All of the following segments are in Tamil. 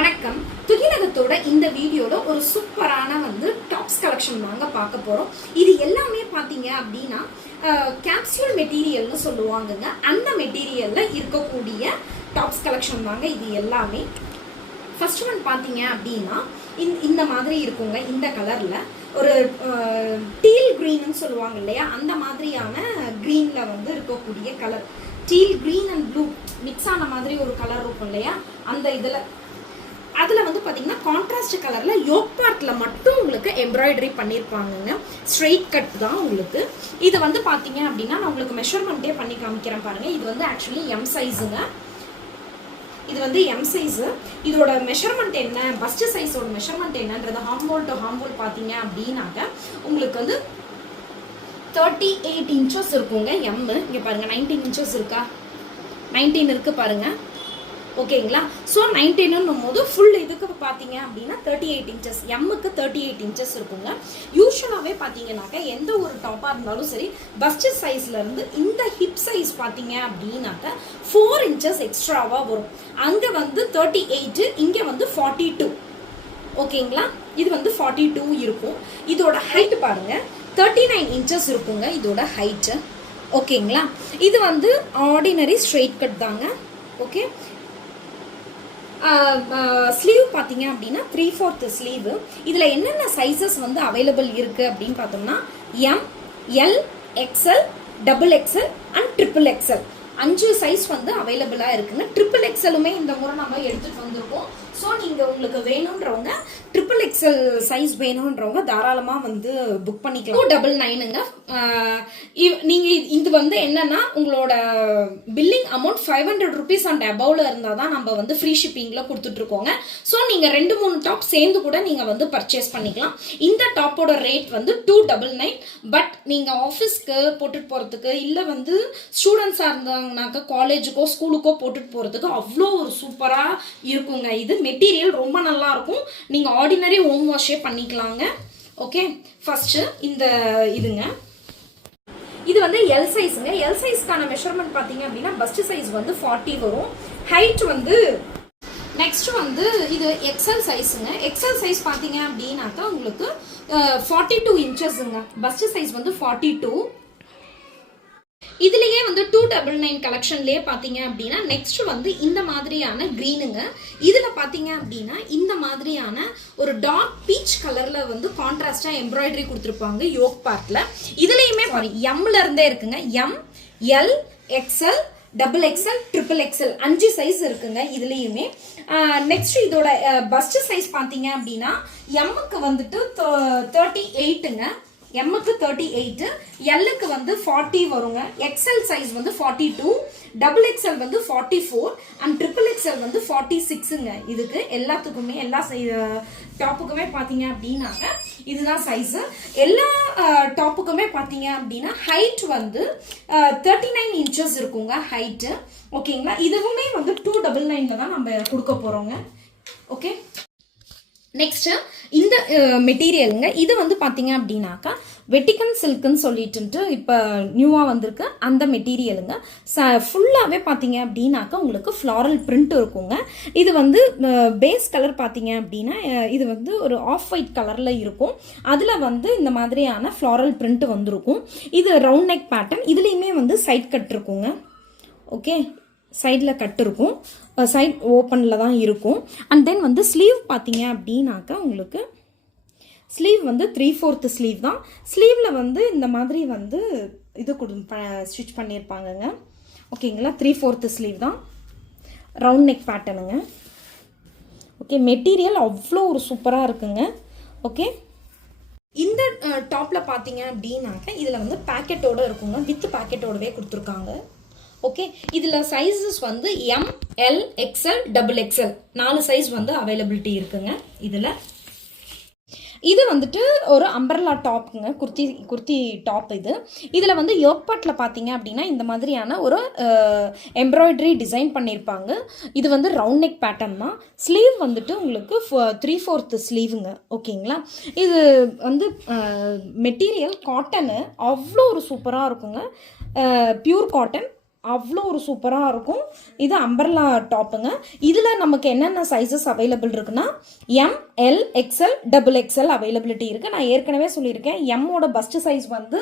வணக்கம். துகிலகத்தோட இந்த வீடியோல ஒரு சூப்பரான டாப்ஸ் கலெக்ஷன் வாங்க பார்க்க போறோம். இது எல்லாமே பாத்தீங்க அப்படின்னா கேப்சூல் மெட்டீரியல்னு சொல்லுவாங்கங்க. அந்த மெட்டீரியல்ல இருக்கக்கூடிய டாப்ஸ் கலெக்ஷன் வாங்க இது எல்லாமே. ஃபர்ஸ்ட் ஒன் பாத்தீங்க அப்படின்னா இந்த மாதிரி இருக்குங்க. இந்த கலர்ல ஒரு டீல் கிரீன்னு சொல்லுவாங்க இல்லையா, அந்த மாதிரியான கிரீன்ல இருக்கக்கூடிய colour. Deal green and blue mix ஆன மாதிரி ஒரு கலர் இருக்கும் இல்லையா, அந்த இதில் அதில் பார்த்தீங்கன்னா கான்ட்ராஸ்ட் கலரில் யோக் பார்ட்டில் மட்டும் உங்களுக்கு எம்ப்ராய்டரி பண்ணியிருப்பாங்கங்க. ஸ்ட்ரெயிட் கட் தான் உங்களுக்கு. இது பார்த்தீங்க அப்படின்னா நான் உங்களுக்கு மெஷர்மெண்ட்டே பண்ணி காமிக்கிறேன் பாருங்கள். இது ஆக்சுவலி எம் சைஸுங்க. இது எம் சைஸு. இதோட மெஷர்மெண்ட் என்ன, பஸ்ட் சைஸோட மெஷர்மெண்ட் என்னன்றது ஹார்ம்ஹோல் டு ஹார்ம்ஹோல் பார்த்தீங்க அப்படின்னாக்க உங்களுக்கு 38 இன்ச்சஸ் இருக்குங்க. எம்மு இங்கே பாருங்கள், 19 இன்ச்சஸ் இருக்கா, 19 இருக்குது பாருங்கள். ஓகேங்களா? ஸோ 19ன்னும் போது ஃபுல் இதுக்கு பார்த்தீங்க அப்படின்னா 38 இன்ச்சஸ், எம்முக்கு 38 இன்ச்சஸ் இருக்குங்க. யூஸ்வலாகவே பார்த்தீங்கன்னாக்க எந்த ஒரு டாப்பாக இருந்தாலும் சரி, பஸ்ட் சைஸ்லேருந்து இந்த ஹிப் சைஸ் பார்த்தீங்க அப்படின்னாக்க 4 இன்ச்சஸ் எக்ஸ்ட்ராவாக வரும். அங்கே 38, இங்கே 42. ஓகேங்களா? இது 42 இருக்கும். இதோட ஹைட் பாருங்கள் 39 இன்ச்சஸ் இருக்குங்க இதோட ஹைட்டு. ஓகேங்களா? இது ஆர்டினரி ஸ்ட்ரெயிட் கட் தாங்க. ஓகே, ஸ்லீவ் பார்த்தீங்க அப்படின்னா 3/4 ஸ்லீவு. இதில் என்னென்ன சைஸஸ் அவைலபிள் இருக்குது அப்படின்னு பார்த்தோம்னா M, L, XL, double XL and triple XL 5 size அவைலபிளாக இருக்குங்க. ட்ரிபிள் எக்ஸ்எலுமே இந்த முறை நம்ம எடுத்துகிட்டு வந்திருக்கோம். ஸோ நீங்கள் உங்களுக்கு வேணுன்றவங்க ட்ரிபிள் எக்ஸ்எல் சைஸ் வேணுன்றவங்க தாராளமாக புக் பண்ணிக்கலாம். 299ங்க. நீங்கள் இது என்னன்னா உங்களோட பில்லிங் அமௌண்ட் 500 ருபீஸ் அண்ட் அபவ்ல இருந்தால் தான் நம்ம ஃப்ரீ ஷிப்பிங்கில் கொடுத்துட்ருக்கோங்க. ஸோ நீங்கள் 2-3 டாப் சேர்ந்து கூட நீங்கள் பர்ச்சேஸ் பண்ணிக்கலாம். இந்த டாப்போட ரேட் 299. பட் நீங்கள் ஆஃபீஸ்க்கு போட்டுட்டு போகிறதுக்கு இல்லை ஸ்டூடெண்ட்ஸாக இருந்தாங்கனாக்கா காலேஜுக்கோ ஸ்கூலுக்கோ போட்டுட்டு போகிறதுக்கு அவ்வளோ ஒரு சூப்பராக இருக்குங்க. இது மெட்டீரியல் ரொம்ப நல்லா இருக்கும். நீங்கள் ஆர்டினரி ஹோம் வாஷே பண்ணிக்கலாங்க. ஓகே, ஃபர்ஸ்ட் இந்த இதுங்க, இது எல் சைஸுங்க. எல் சைஸ்க்கான மெஷர்மெண்ட் பார்த்தீங்க அப்படின்னா பஸ்ட் சைஸ் 40 வரும். ஹைட் நெக்ஸ்ட் இது எக்ஸ்எல் சைஸுங்க. எக்ஸ்எல் சைஸ் பார்த்தீங்க அப்படின்னாக்கா உங்களுக்கு 42 இன்ச்சஸ்ங்க. First size 42. இதுலயே 299 கலெக்ஷன்லயே பாத்தீங்க அப்படின்னா நெக்ஸ்ட் இந்த மாதிரியான கிரீனுங்க. இதுல பாத்தீங்க அப்படின்னா இந்த மாதிரியான ஒரு டார்க் பீச் கலர்ல கான்ட்ராஸ்டா எம்ப்ராய்டரி கொடுத்துருப்பாங்க யோக் பார்ட்ல. இதுலயுமே எம்ல இருந்தே இருக்குங்க. M, L, XL, double XL, triple XL 5 size இருக்குங்க இதுலயுமே. நெக்ஸ்ட் இதோட பஸ்ட் சைஸ் பாத்தீங்க அப்படின்னா எம்முக்கு 38ங்க. எம்முக்கு 38, எல்லுக்கு 40 வருங்க. XL size 42, double XL 44 and triple XL 46ங்க. இதுக்கு எல்லாத்துக்குமே எல்லா டாப்புக்குமே பார்த்தீங்க அப்படின்னாங்க இதுதான் சைஸு. எல்லா டாப்புக்குமே பார்த்தீங்க அப்படின்னா ஹைட் 39 இன்ச்சஸ் இருக்குங்க ஹைட்டு. ஓகேங்களா? இதுவுமே 299ல தான் நம்ம கொடுக்க போகிறோங்க. ஓகே, நெக்ஸ்ட் இந்த மெட்டீரியலுங்க. இது பார்த்தீங்க அப்படின்னாக்கா வெட்டிகன் சில்க்குன்னு சொல்லிட்டு இப்போ நியூவாக வந்திருக்கு அந்த மெட்டீரியலுங்க. ஃபுல்லாகவே பார்த்தீங்க அப்படின்னாக்கா உங்களுக்கு ஃப்ளாரல் பிரிண்ட் இருக்குங்க. இது பேஸ் கலர் பார்த்தீங்க அப்படின்னா இது ஒரு ஆஃப் ஒயிட் கலரில் இருக்கும். அதில் இந்த மாதிரியான ஃப்ளாரல் பிரிண்ட் வந்திருக்கும். இது ரவுண்ட் நெக் பேட்டர்ன். இதுலேயுமே சைட் கட் இருக்குங்க. ஓகே, சைடில் கட் இருக்கும், சைட் ஓப்பனில் தான் இருக்கும். அண்ட் தென் ஸ்லீவ் பார்த்தீங்க அப்படின்னாக்கா உங்களுக்கு ஸ்லீவ் 3/4 ஸ்லீவ் தான். ஸ்லீவில் இந்த மாதிரி இது ஸ்டிச் பண்ணியிருப்பாங்கங்க. ஓகேங்களா? 3/4 ஸ்லீவ் தான், ரவுண்ட் நெக் பேட்டர்னுங்க. ஓகே, மெட்டீரியல் அவ்வளோ ஒரு சூப்பராக இருக்குங்க. ஓகே, இந்த டாப்பில் பார்த்தீங்க அப்படின்னாக்கா இதில் பேக்கெட்டோடு இருக்குங்க. வித் பேக்கெட்டோடவே கொடுத்துருக்காங்க. ஓகே, இதில் sizes M, L, XL, double XL 4 size availability இருக்குங்க. இது ஒரு அம்பர்லா டாப்புங்க, குர்த்தி டாப். இதில் யோக் பார்ட்டில் பார்த்தீங்க அப்படின்னா இந்த மாதிரியான ஒரு எம்ப்ராய்டரி டிசைன் பண்ணியிருப்பாங்க. இது ரவுண்ட் நெக் பேட்டர்ன் தான். ஸ்லீவ் உங்களுக்கு 3/4 ஸ்லீவுங்க. ஓகேங்களா? இது மெட்டீரியல் காட்டனு அவ்வளோ ஒரு சூப்பராக இருக்குங்க. Pure cotton. அவ்வளோ ஒரு சூப்பராக இருக்கும். இது அம்பர்லா டாப்புங்க. இதில் நமக்கு என்னென்ன சைஸஸ் அவைலபிள் இருக்குன்னா M, L, XL, double XL availability இருக்குது. நான் ஏற்கனவே சொல்லியிருக்கேன், எம்மோட பஸ்ட் சைஸ் வந்து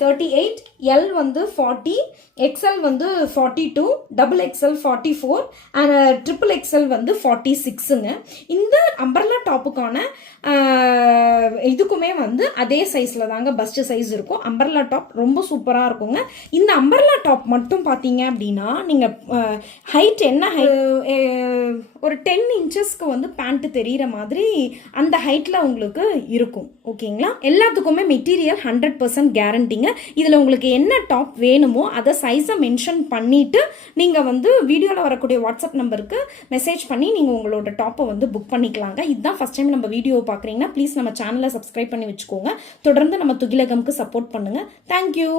38, எல் வந்து 40, எக்ஸ்எல் வந்து 42, double XL 44 and triple XL வந்து 46ங்க. இந்த அம்பர்லா டாப்புக்கான இதுக்குமே வந்து அதே சைஸில் தாங்க பஸ்ட் சைஸ் இருக்கும். அம்பர்லா டாப் ரொம்ப சூப்பராக இருக்குங்க. இந்த அம்பர்லா டாப் மட்டும் பார்த்தீங்க அப்படின்னா நீங்கள் ஹைட் என்ன ஒரு 10 இன்ச்சஸ்க்கு வந்து பேண்ட்டு தெரிகிற மாதிரி அந்த ஹைட்டில் உங்களுக்கு இருக்கும். ஓகேங்களா? எல்லாத்துக்குமே மெட்டீரியல் 100% கேரண்டிங்க. இதில் உங்களுக்கு என்ன டாப் வேணுமோ அதை சைஸை மென்ஷன் பண்ணிவிட்டு நீங்கள் வந்து வீடியோவில் வரக்கூடிய வாட்ஸ்அப் நம்பருக்கு மெசேஜ் பண்ணி நீங்கள் உங்களோட டாப்பை வந்து புக் பண்ணிக்கலாங்க. இதுதான் ஃபஸ்ட் டைம் நம்ம வீடியோ பார்க்குறீங்கன்னா ப்ளீஸ் நம்ம சேனலை சப்ஸ்கிரைப் பண்ணி வச்சுக்கோங்க. தொடர்ந்து நம்ம துகிலகம்க்கு சப்போர்ட் பண்ணுங்கள். தேங்க்யூ.